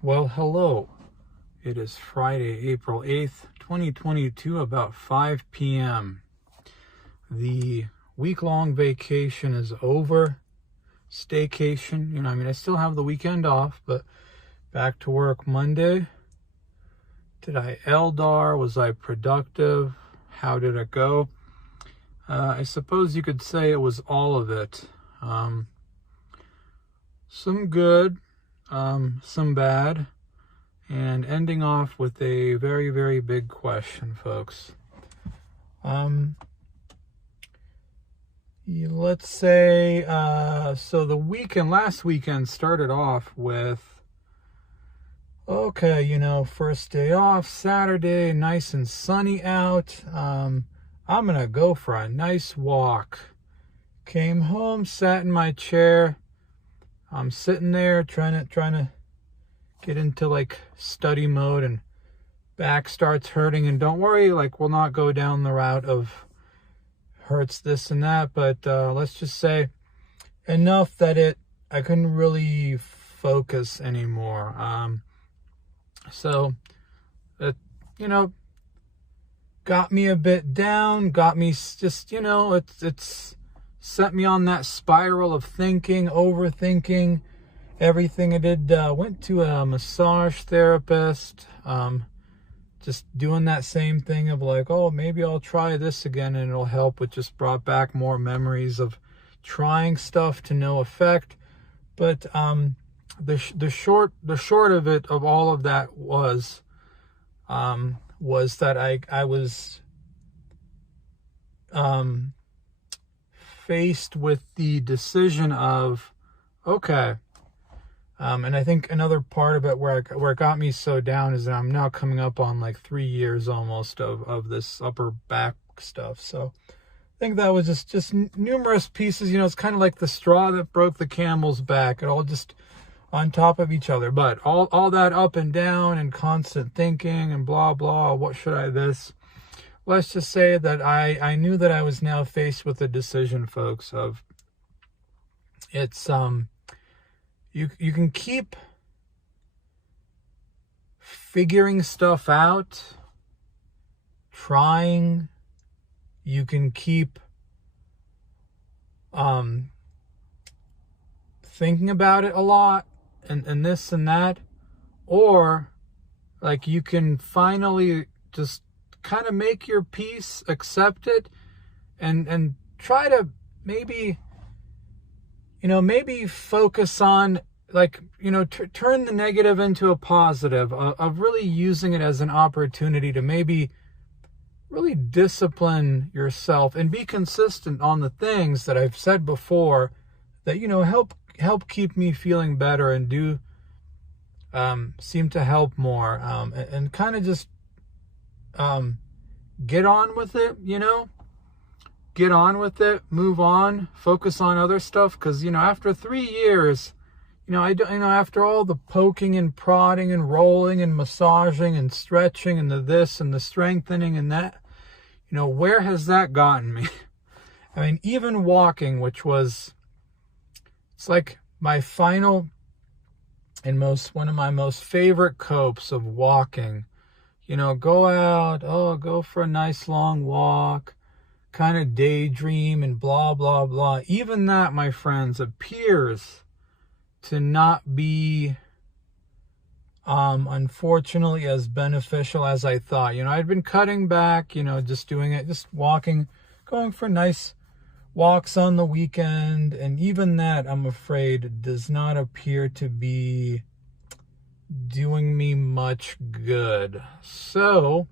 Well, hello. It is Friday, April 8th, 2022, about 5 p.m. The week-long vacation is over. Staycation, I still have the weekend off, but back to work Monday. Did I Eldar? Was I productive? How did it go? I suppose you could say it was all of it. Some good, some bad, and ending off with a very, very big question, folks. Let's say, so the last weekend started off with, okay, first day off, Saturday, nice and sunny out. I'm gonna go for a nice walk. Came home, sat in my chair. I'm sitting there trying to get into like study mode, and back starts hurting. And don't worry, we'll not go down the route of hurts this and that, but let's just say enough that I couldn't really focus anymore. So it got me a bit down, got me just it's set me on that spiral of thinking, overthinking everything I did. Went to a massage therapist, just doing that same thing of maybe I'll try this again and it'll help. It just brought back more memories of trying stuff to no effect. But the short of it, of all of that, was that I was faced with the decision of, okay, and I think another part of it where it got me so down is that I'm now coming up on 3 years almost of this upper back stuff. So I think that was just numerous pieces. It's kind of like the straw that broke the camel's back. It all just on top of each other. But all that up and down and constant thinking and blah, blah, what should I this? Let's just say that I knew that I was now faced with a decision, folks, of it's, you can keep figuring stuff out, trying, you can keep thinking about it a lot and this and that, or you can finally just kind of make your peace, accept it, and try to maybe focus on turn the negative into a positive, of really using it as an opportunity to maybe really discipline yourself and be consistent on the things that I've said before that help keep me feeling better and do seem to help more, and kind of just get on with it, get on with it, move on, focus on other stuff. Because after 3 years, after all the poking and prodding and rolling and massaging and stretching and the this and the strengthening and that, where has that gotten me? Even walking, which was, it's my final and one of my most favorite copes of walking. Go out, go for a nice long walk, kind of daydream and blah, blah, blah. Even that, my friends, appears to not be, unfortunately, as beneficial as I thought. I'd been cutting back, just doing it, just walking, going for nice walks on the weekend. And even that, I'm afraid, does not appear to be doing me much good. So,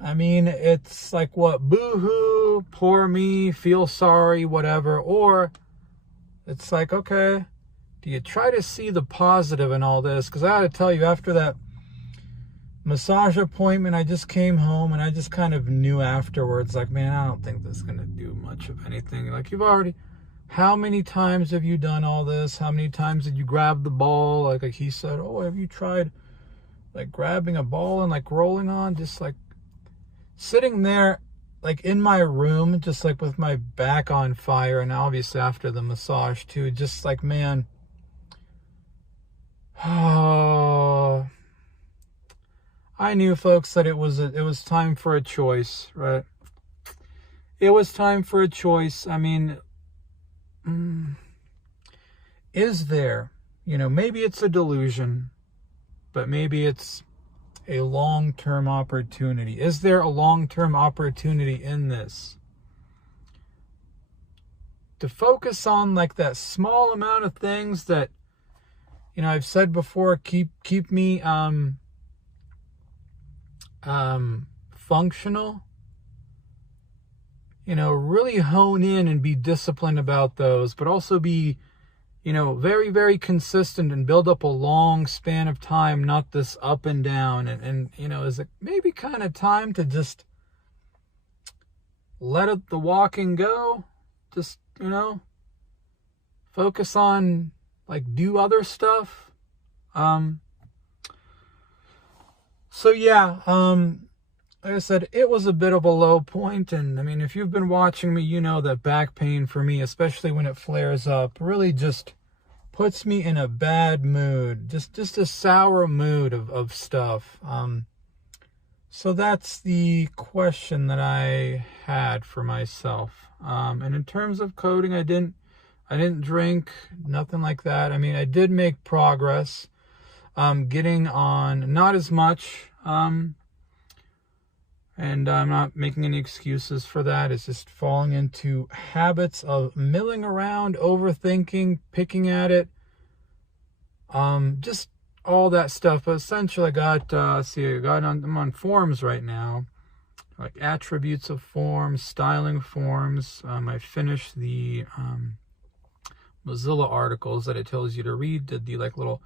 it's what, boo-hoo, poor me, feel sorry, whatever. Or it's okay, do you try to see the positive in all this? Because I gotta tell you, after that massage appointment, I just came home and I just kind of knew afterwards, man, I don't think this is gonna do much of anything. You've already, how many times have you done all this? How many times did you grab the ball? Like he said, have you tried grabbing a ball and rolling on? Just sitting there in my room, just with my back on fire. And obviously after the massage too, just man, oh, I knew, folks, that it was time for a choice, right? It was time for a choice. I mean, is there, maybe it's a delusion, but maybe it's a long-term opportunity. Is there a long-term opportunity in this? To focus on like that small amount of things that, I've said before, keep me functional. Really hone in and be disciplined about those, but also be, very, very consistent and build up a long span of time, not this up and down. And is it maybe kind of time to just let the walking go? Just, focus on, like, do other stuff. So yeah, like I said, it was a bit of a low point. And I mean, if you've been watching me, you know that back pain for me, especially when it flares up, really just puts me in a bad mood, just a sour mood of stuff. So that's the question that I had for myself. And in terms of coding, I didn't drink, nothing like that. I mean, I did make progress, getting on, not as much, and I'm not making any excuses for that. It's just falling into habits of milling around, overthinking, picking at it, just all that stuff. But essentially, I'm on forms right now, like attributes of forms, styling forms. I finished the Mozilla articles that it tells you to read. Did the little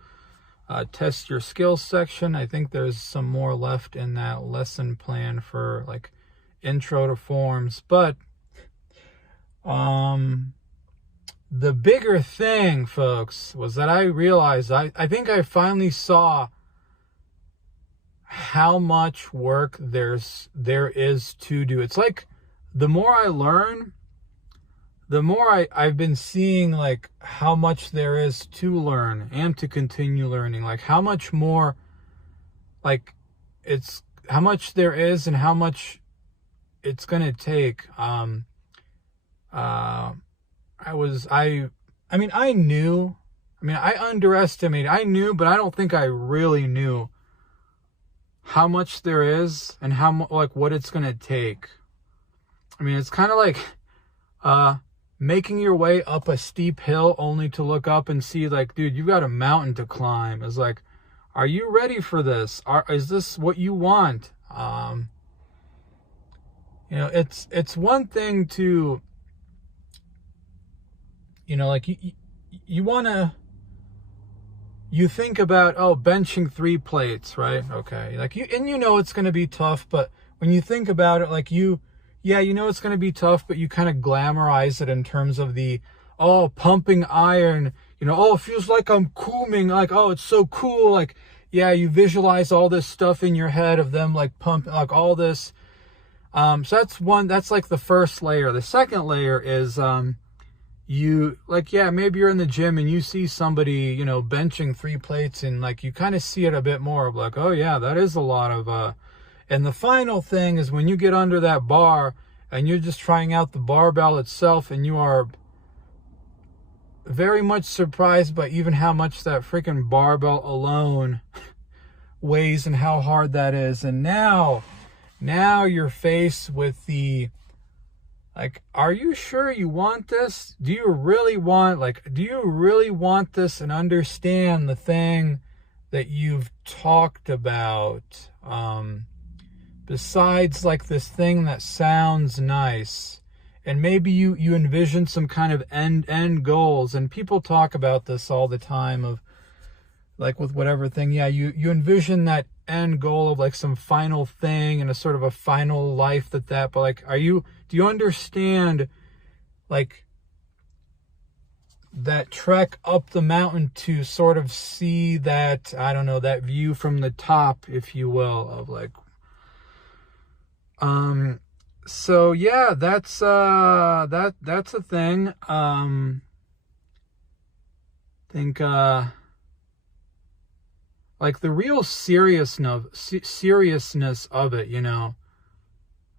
test your skills section. I think there's some more left in that lesson plan for like intro to forms. But the bigger thing, folks, was that I realized, I think I finally saw how much work there is to do. It's like the more I learn, the more I've been seeing like how much there is to learn and to continue learning, like how much more, like it's how much there is and how much it's going to take. I knew, but I don't think I really knew how much there is and how like what it's going to take. I mean, it's kind of like, making your way up a steep hill only to look up and see like, dude, you've got a mountain to climb. It's like, are you ready for this? Is this what you want? It's one thing to, like you think about, benching 3 plates, right? Okay. Like it's going to be tough, but when you think about it, like it's going to be tough, but you kind of glamorize it in terms of the, pumping iron, it feels like I'm cooming, like, it's so cool. Like, yeah, you visualize all this stuff in your head of them, like pumping, like all this. So that's like the first layer. The second layer is, maybe you're in the gym and you see somebody, benching 3 plates and like, you kind of see it a bit more of like, oh yeah, that is a lot of, and the final thing is when you get under that bar and you're just trying out the barbell itself and you are very much surprised by even how much that freaking barbell alone weighs and how hard that is. And now you're faced with the, like, are you sure you want this? Do you really want this and understand the thing that you've talked about? Besides like this thing that sounds nice, and maybe you envision some kind of end goals, and people talk about this all the time of like with whatever thing, you envision that end goal of like some final thing and a sort of a final life but like, do you understand like that trek up the mountain to sort of see that, I don't know, that view from the top, if you will, of like, so yeah, that's a thing. Think, like the real seriousness of it, you know.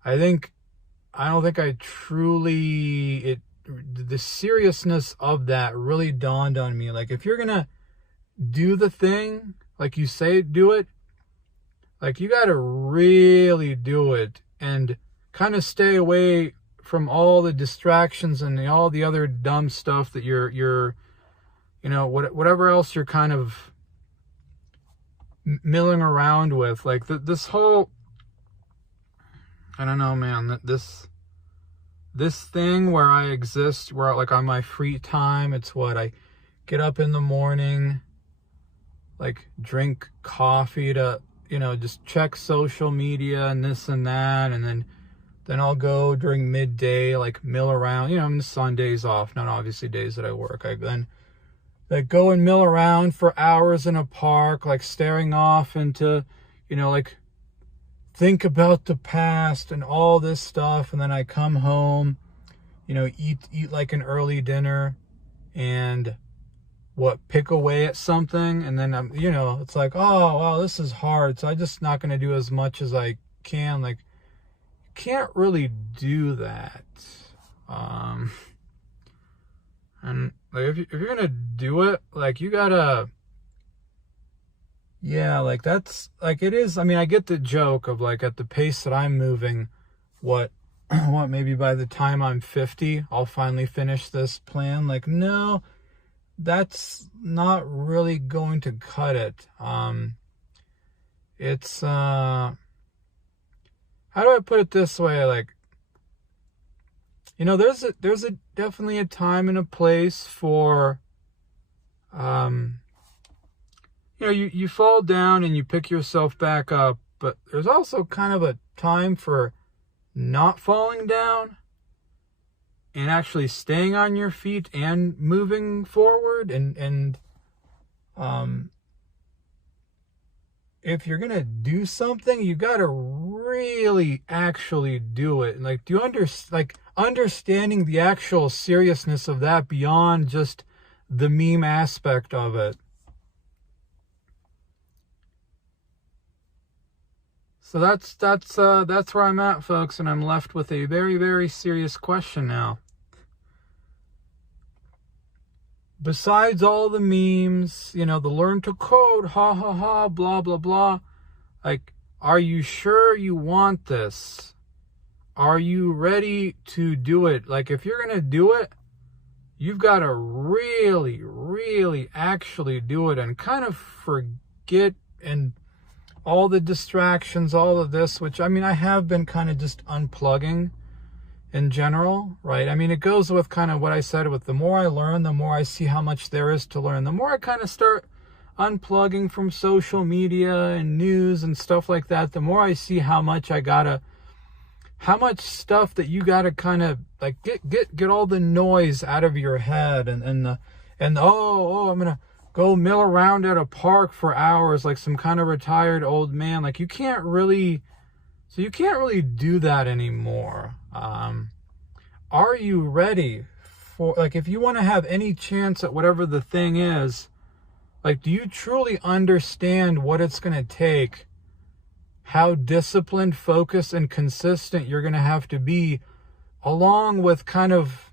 I don't think I truly, the seriousness of that really dawned on me. Like, if you're gonna do the thing, like you say, do it, like you gotta really do it, and kind of stay away from all the distractions and all the other dumb stuff that you're you know, whatever else you're kind of milling around with. Like this whole, I don't know, man, this thing where I exist, where like on my free time, it's what I get up in the morning, like drink coffee to, you know, just check social media and this and that, and then I'll go during midday, like mill around, you know, I'm just on days off, not obviously days that I work. I then like go and mill around for hours in a park, like staring off into, you know, like think about the past and all this stuff. And then I come home, you know, eat like an early dinner and pick away at something. And then I'm, you know, it's like, oh, wow, this is hard. So I'm just not going to do as much as I can. Like, can't really do that. And like if you're gonna do it, like you gotta, yeah, like that's like it is. I mean, I get the joke of like at the pace that I'm moving, what maybe by the time I'm 50 I'll finally finish this plan. Like, no, that's not really going to cut it. It's how do I put it this way? Like, you know, there's definitely a time and a place for, you know, you fall down and you pick yourself back up, but there's also kind of a time for not falling down and actually staying on your feet and moving forward. And if you're gonna do something, you gotta really actually do it. Like, do you understanding the actual seriousness of that beyond just the meme aspect of it. So that's where I'm at, folks, and I'm left with a very, very serious question now. Besides all the memes, you know, the learn to code, ha ha ha, blah blah blah, like, are you sure you want this? Are you ready to do it? Like, if you're gonna do it, you've got to really, really actually do it and kind of forget and all the distractions, all of this, which, I mean, I have been kind of just unplugging in general, right? I mean, it goes with kind of what I said with the more I learn, the more I see how much there is to learn. The more I kind of start unplugging from social media and news and stuff like that, the more I see how much stuff that you gotta kind of like get all the noise out of your head and I'm gonna go mill around at a park for hours like some kind of retired old man. Like, you can't really do that anymore. Are you ready for, like, if you want to have any chance at whatever the thing is, like, do you truly understand what it's going to take, how disciplined, focused, and consistent you're going to have to be, along with kind of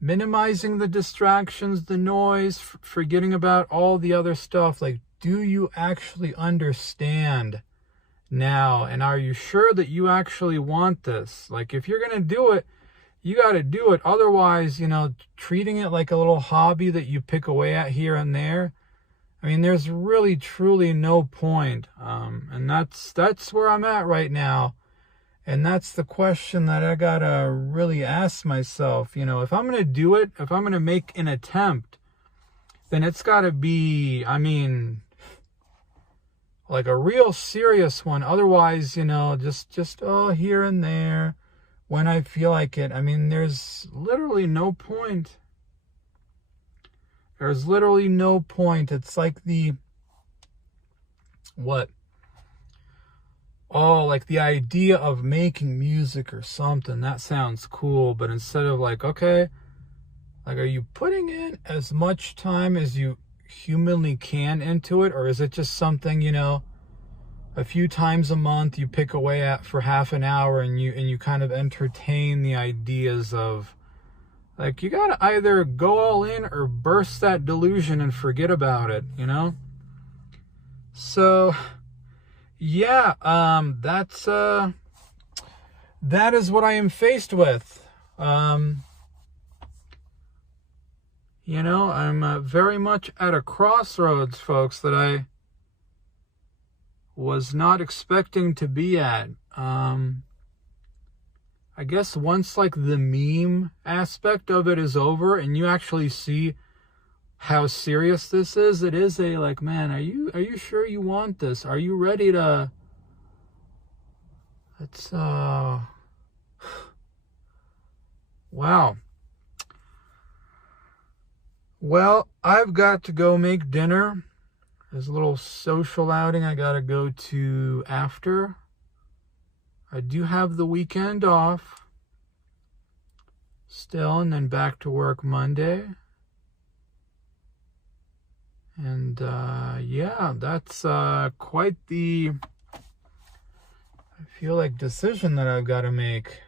minimizing the distractions, the noise, forgetting about all the other stuff? Like, do you actually understand now? And are you sure that you actually want this? Like, if you're going to do it, you got to do it. Otherwise, you know, treating it like a little hobby that you pick away at here and there, I mean, there's really, truly no point. And that's where I'm at right now. And that's the question that I gotta really ask myself. You know, if I'm gonna do it, if I'm gonna make an attempt, then it's gotta be, I mean, like a real serious one. Otherwise, you know, just here and there when I feel like it. I mean, there's literally no point. There's literally no point. It's like like the idea of making music or something. That sounds cool, but instead of like, okay, like, are you putting in as much time as you humanly can into it, or is it just something, you know, a few times a month you pick away at for half an hour and you kind of entertain the ideas of, like, you gotta either go all in or burst that delusion and forget about it, you know? So, yeah, that is what I am faced with. You know, I'm very much at a crossroads, folks, that I was not expecting to be at. I guess once, like, the meme aspect of it is over and you actually see how serious this is, it is a, like, man, are you sure you want this? Are you ready to... It's, wow. Well, I've got to go make dinner. There's a little social outing I gotta go to after. I do have the weekend off still, and then back to work Monday. And yeah, that's quite the, I feel like, decision that I've got to make.